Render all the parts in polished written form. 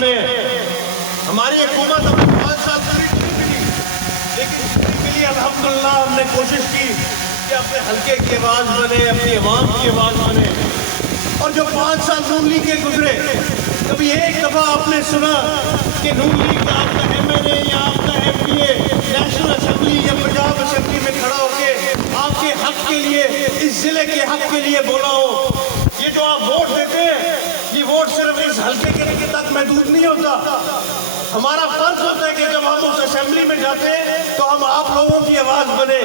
सामने है। हमारी हुकूमत हमें 5 साल पूरी नहीं मिली, लेकिन इसके लिए अल्हम्दुलिल्लाह हमने कोशिश की कि अपने हल्के की आवाज़ बने, अपनी आवाम की आवाज़ बने। और जो 5 साल नून लीग के गुजरे, कभी एक दफ़ा आपने सुना कि नून लीग का आपका MNA या आपका MPA नेशनल असेंबली या पंजाब असेंबली में खड़ा होके आपके हक के लिए, इस ज़िले के हक के लिए बोला हो? ये जो आप वोट देते हैं, ये वोट सिर्फ इस हल्के के तक महदूद नहीं होता। हमारा फर्ज होता है कि जब हम उस असेंबली में जाते हैं तो हम आप लोगों की आवाज़ बने।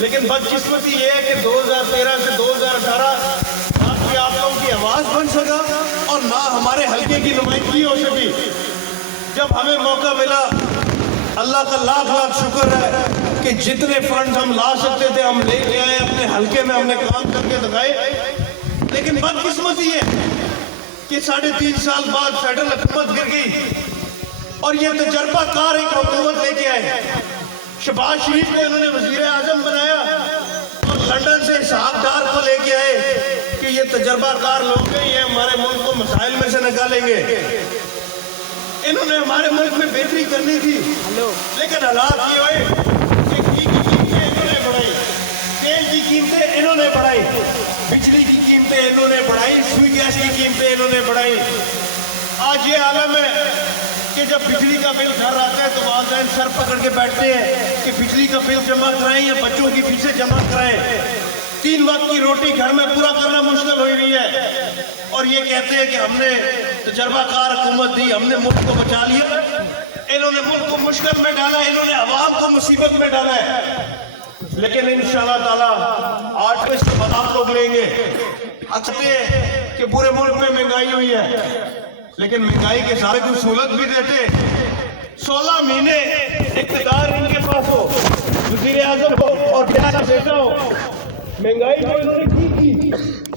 लेकिन बदकिस्मती ये है कि 2013 से 2018 आप लोगों की आवाज़ बन सका और ना हमारे हल्के की नुमाइंदगी हो सकी। जब हमें मौका मिला, अल्लाह का लाख लाख शुक्र है कि जितने फंड हम ला सकते थे हम लेके आए, अपने हल्के में हमने काम करके दिखाए। लेकिन बदकिस्मती है कि 3.5 साल बाद फेडरल हुकूमत गिर गई और ये तजर्बा कार एक हुकूमत लेके आए। शहबाज शरीफ को इन्होंने वजीर आजम बनाया और लंदन से इसहाक डार को लेके आए कि ये तजर्बा कार लोग हैं, ये हमारे मुल्क को मसाइल में से निकालेंगे। इन्होंने हमारे मुल्क में बेहतरी करनी थी, लेकिन हालात ये हुए कि घी की कीमतें इन्होंने बढ़ाई, तेल की कीमतें इन्होंने बढ़ाई, बिजली की कीमतें इन्होंने बढ़ाई, सुई गैस की कीमतें इन्होंने बढ़ाई। आज ये आलम है कि जब बिजली का बिल घर आता है तो वालिदैन सर पकड़ के बैठते हैं कि बिजली का बिल जमा कराएं या बच्चों की फीसें जमा कराएं। 3 वक्त की रोटी घर में पूरा करना मुश्किल हो रही है और ये कहते हैं कि हमने तजर्बाकार हुकूमत दी, हमने मुल्क को बचा लिया। इन्होंने मुल्क को मुश्किल में डाला, इन्होंने अवाम को मुसीबत में डाला है। लेकिन इंशाअल्लाह ताला 8 बजे के बाद आप लोग लेंगे। अच्छे कि पूरे मुल्क में महंगाई हुई है, लेकिन महंगाई के सारे कुछ सहूलत भी देते। 16 महीने इक़्तिदार इनके पास हो, वज़ीर आज़म हो और क्या देता हो, महंगाई तो इन्होंने की।